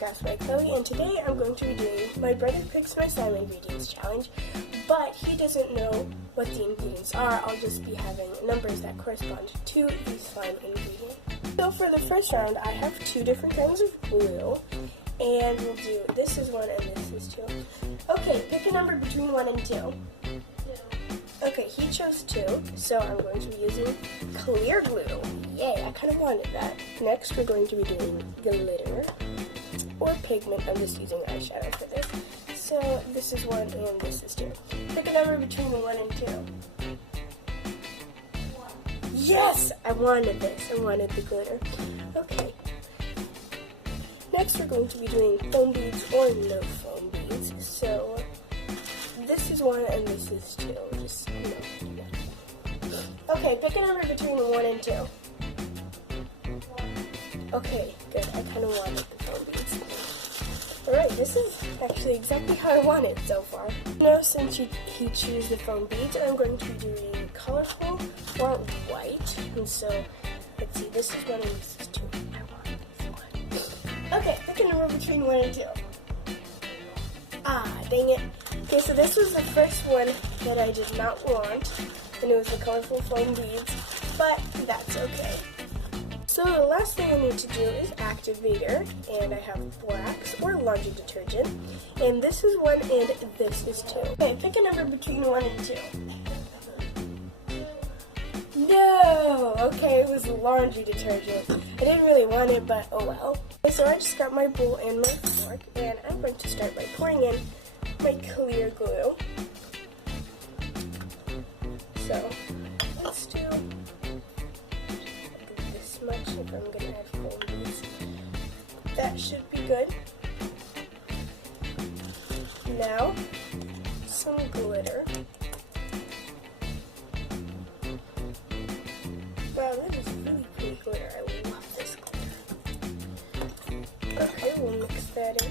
Crafts by Chloe, and today I'm going to be doing my brother picks my slime ingredients challenge, but he doesn't know what the ingredients are. I'll just be having numbers that correspond to the slime ingredient. So for the first round, I have two different kinds of glue, and we'll do this is 1 and this is 2. Okay, pick a number between 1 and 2. Okay, he chose 2, so I'm going to be using clear glue. Yay, I kind of wanted that. Next, we're going to be doing glitter or pigment. I'm just using eyeshadow for this. So this is 1 and this is 2. Pick a number between 1 and 2. 1. Yes, I wanted this. I wanted the glitter. Okay. Next, we're going to be doing foam beads or no foam beads. So this is 1 and this is 2. Just no. Okay, pick a number between 1 and 2. 1. Okay, good. I kind of wanted the foam beads. Alright, this is actually exactly how I want it so far. Now, since he chose the foam beads, I'm going to be doing colorful or white. And so, let's see, this is 1 and this is 2. I want this 1. Okay, pick a number between 1 and 2. Ah, dang it. Okay, so this was the first one that I did not want, and it was the colorful foam beads, but that's okay. So the last thing I need to do is activator, and I have borax or laundry detergent, and this is 1 and this is 2. Okay, pick a number between 1 and 2. No! Okay, it was laundry detergent. I didn't really want it, but oh well. Okay, so I just got my bowl and my fork, and I'm going to start by pouring in my clear glue. So let's do this much if I'm going to add foam beads. That should be good. Now, some glitter. Wow, that is really pretty glitter. I love this glitter. Okay, we'll mix that in.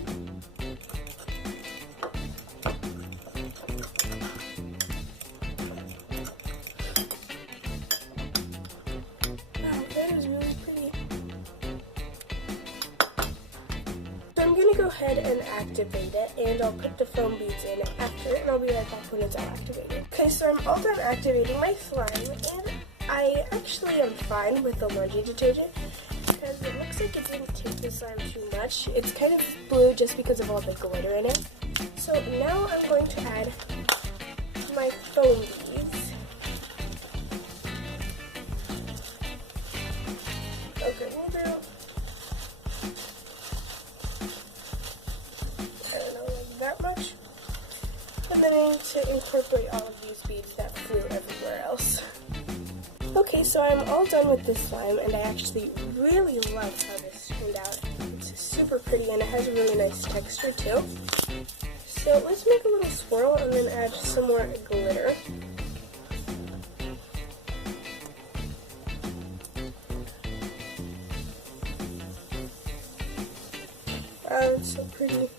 So I'm going to go ahead and activate it, and I'll put the foam beads in after it, and I'll be right back when it's all activated. Okay, so I'm all done activating my slime, and I actually am fine with the laundry detergent, because it looks like it didn't take the slime too much. It's kind of blue just because of all the glitter in it. So now I'm going to add my foam beads. Okay, we'll do that much, and then I need to incorporate all of these beads that flew everywhere else. Okay, so I'm all done with this slime, and I actually really love how this turned out. It's super pretty, and it has a really nice texture too. So let's make a little swirl and then add some more glitter. Wow, it's so pretty.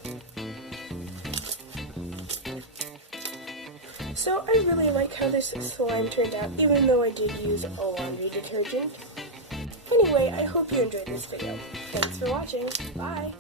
So I really like how this slime turned out, even though I did use a laundry detergent. Anyway, I hope you enjoyed this video. Thanks for watching. Bye!